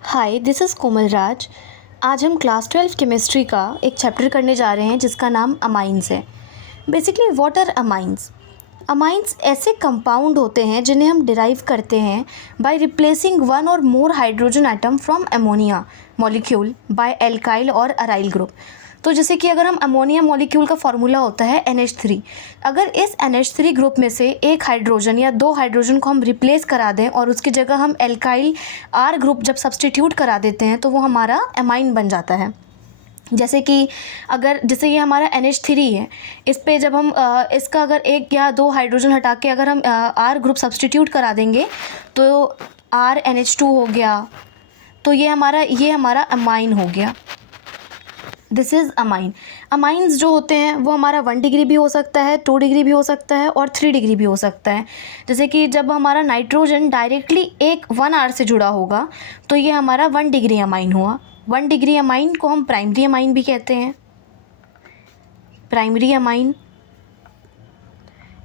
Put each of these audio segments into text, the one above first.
Hi, this is कोमल राज। आज हम class 12 chemistry का एक चैप्टर करने जा रहे हैं जिसका नाम अमाइंस है। Basically what are amines? Amines ऐसे कंपाउंड होते हैं जिन्हें हम डिराइव करते हैं बाय रिप्लेसिंग वन और more hydrogen atom from ammonia molecule by alkyl और अराइल ग्रुप। तो जैसे कि अगर हम अमोनिया मॉलिक्यूल का फॉर्मूला होता है NH3, अगर इस NH3 ग्रुप में से एक हाइड्रोजन या दो हाइड्रोजन को हम रिप्लेस करा दें और उसकी जगह हम एल्काइल R ग्रुप जब सब्सटीट्यूट करा देते हैं तो वो हमारा एमाइन बन जाता है। जैसे कि अगर जैसे ये हमारा NH3 है, इस पे जब हम इसका अगर एक या दो हाइड्रोजन हटा के अगर हम R ग्रुप सब्सटीट्यूट करा देंगे तो RNH2 हो गया, तो ये हमारा अमाइन हो गया। This is amine. अमाइंस जो होते हैं वो हमारा 1 डिग्री भी हो सकता है, 2 डिग्री भी हो सकता है और 3 डिग्री भी हो सकता है। जैसे कि जब हमारा नाइट्रोजन डायरेक्टली 1 R से जुड़ा होगा तो ये हमारा 1 डिग्री अमाइन हुआ। 1 डिग्री अमाइन को हम प्राइमरी अमाइन भी कहते हैं, प्राइमरी अमाइन।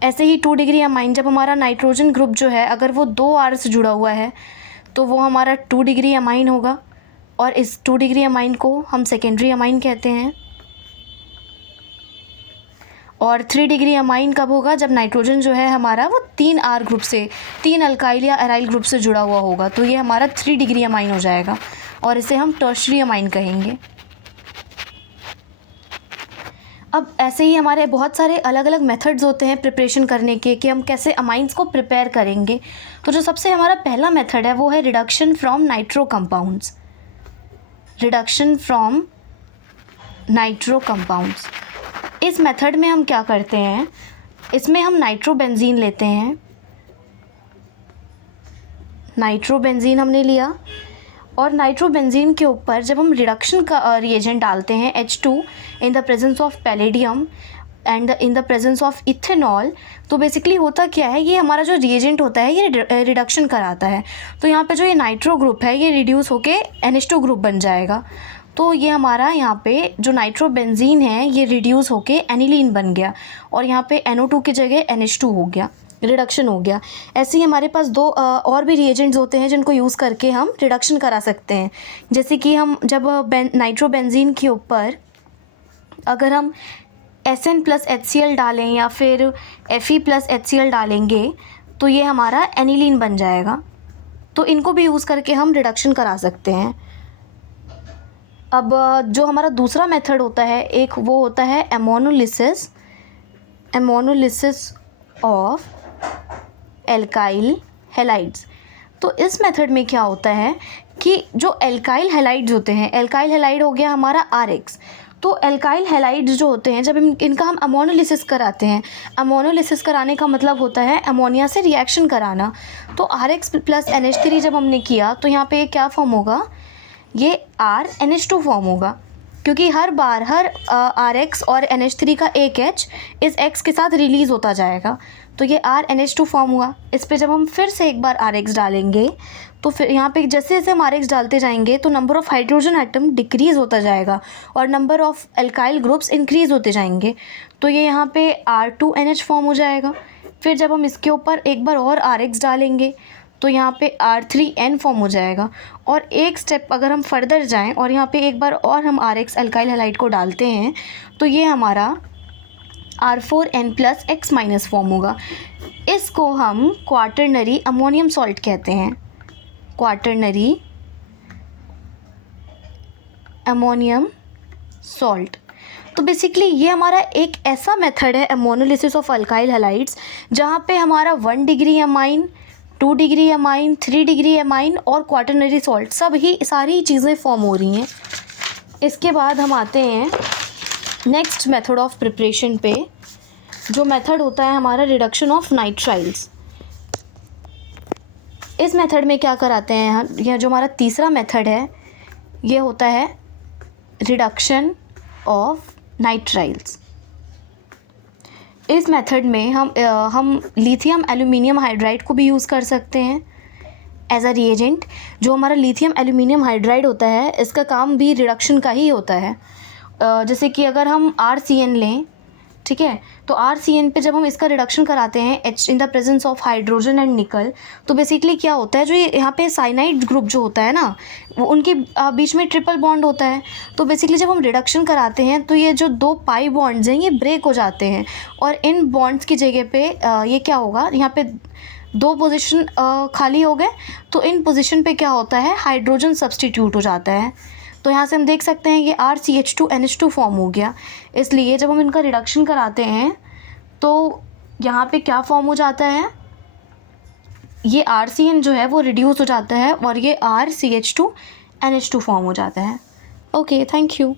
ऐसे ही 2 डिग्री अमाइन, जब हमारा नाइट्रोजन ग्रुप जो है अगर वो 2 R से जुड़ा हुआ है तो वो हमारा 2 डिग्री अमाइन होगा और इस 2 डिग्री अमाइन को हम सेकेंडरी अमाइन कहते हैं। और 3 डिग्री अमाइन कब होगा? जब नाइट्रोजन जो है हमारा वो 3 R ग्रुप से, 3 अल्काइल या अराइल ग्रुप से जुड़ा हुआ होगा, तो ये हमारा 3 डिग्री अमाइन हो जाएगा और इसे हम टर्शरी अमाइन कहेंगे। अब ऐसे ही हमारे बहुत सारे अलग अलग मेथड्स होते हैं प्रिपरेशन करने के कि हम कैसे अमाइंस को प्रिपेयर करेंगे। तो जो सबसे हमारा पहला मेथड है वो है reduction from nitro compounds. Reduction from nitro compounds. इस मेथड में हम क्या करते हैं, इसमें हम नाइट्रोबेंजीन लेते हैं। नाइट्रोबेंजीन हमने लिया और नाइट्रोबेंजीन के ऊपर जब हम रिडक्शन का रिएजेंट डालते हैं H2 in the presence of palladium and in the presence of ethanol, तो बेसिकली होता क्या है, ये हमारा जो रिएजेंट होता है ये रिडक्शन कराता है। तो यहाँ पे जो ये नाइट्रो ग्रुप है ये रिड्यूस होके NH2 ग्रुप बन जाएगा। तो ये हमारा यहाँ पे जो नाइट्रोबेंजीन है ये रिड्यूस होके एनिलीन बन गया और यहाँ पे NO2 की जगह NH2 हो गया, रिडक्शन हो गया। ऐसे ही हमारे पास दो और भी रिएजेंट्स होते हैं जिनको यूज़ करके हम रिडक्शन करा सकते हैं। जैसे कि हम जब नाइट्रोबेंजीन के ऊपर अगर हम SN प्लस HCl डालें या फिर Fe प्लस HCl डालेंगे तो ये हमारा एनिलीन बन जाएगा। तो इनको भी यूज़ करके हम रिडक्शन करा सकते हैं। अब जो हमारा दूसरा मेथड होता है एक, वो होता है एमोनोलिसिस। एमोनोलिसिस ऑफ एल्काइल हैलाइड्स। तो इस मेथड में क्या होता है कि जो एल्काइल हैलाइड्स होते हैं, एल्काइल हैलाइड हो गया हमारा RX, तो एल्काइल हैलाइड्स जो होते हैं जब इनका हम अमोनोलिसिस कराते हैं, अमोनोलिसिस कराने का मतलब होता है अमोनिया से रिएक्शन कराना। तो RX प्लस NH3 जब हमने किया तो यहाँ पे क्या फॉर्म होगा, ये RNH2 फॉर्म होगा, क्योंकि हर बार हर RX और NH3 का एक H इस X के साथ रिलीज़ होता जाएगा, तो ये RNH2 फॉर्म हुआ। इस पे जब हम फिर से एक बार RX डालेंगे तो फिर यहाँ पे जैसे जैसे हम RX डालते जाएंगे तो number of hydrogen atom decrease होता जाएगा और number of alkyl groups increase होते जाएंगे, तो ये यहाँ पे R2NH फॉर्म हो जाएगा। फिर जब हम इसके ऊपर एक बार और RX डालेंगे तो यहाँ पे R3N फॉर्म हो जाएगा। और एक स्टेप अगर हम फर्दर जाएं और यहाँ पे एक बार और हम RX अल्काइल हैलाइड को डालते हैं तो ये हमारा R4N plus X minus form होगा। इसको हम क्वाटरनरी अमोनियम सॉल्ट कहते हैं, क्वाटरनरी अमोनियम सॉल्ट। तो बेसिकली ये हमारा एक ऐसा मेथड है एमोनोलिसिस ऑफ अल्काइल हैलाइड्स जहाँ पे हमारा 1 degree amine, 2 degree amine, 3 degree amine और क्वाटरनरी सॉल्ट सारी चीज़ें फॉर्म हो रही हैं। इसके बाद हम आते हैं नेक्स्ट मेथड ऑफ प्रिपरेशन पे, जो मेथड होता है हमारा रिडक्शन ऑफ नाइट्राइल्स। इस मेथड में क्या कराते हैं हम, यह जो हमारा तीसरा मेथड है ये होता है रिडक्शन ऑफ नाइट्राइल्स। इस मेथड में हम लिथियम एल्यूमिनियम हाइड्राइड को भी यूज़ कर सकते हैं एज अ रिएजेंट। जो हमारा लिथियम एल्यूमिनियम हाइड्राइड होता है इसका काम भी रिडक्शन का ही होता है। जैसे कि अगर हम RCN लें ठीक है। तो RCN पे जब हम इसका रिडक्शन कराते हैं H in the presence of hydrogen and निकल, तो बेसिकली क्या होता है, जो ये यहाँ पे साइनाइड ग्रुप जो होता है ना, वो उनके बीच में ट्रिपल बॉन्ड होता है। तो बेसिकली जब हम रिडक्शन कराते हैं तो ये जो 2 पाई बॉन्ड्स हैं ये ब्रेक हो जाते हैं, और इन बॉन्ड्स की जगह पे ये क्या होगा, यहाँ पे 2 पोजीशन खाली हो गए, तो इन पोजीशन पे क्या होता है, हाइड्रोजन सब्सटीट्यूट हो जाता है। तो यहाँ से हम देख सकते हैं ये RCH2NH2 फॉर्म हो गया। इसलिए जब हम इनका रिडक्शन कराते हैं तो यहाँ पे क्या फॉर्म हो जाता है, ये RCN जो है वो रिड्यूस हो जाता है और ये RCH2NH2 फॉर्म हो जाता है। Okay, thank you.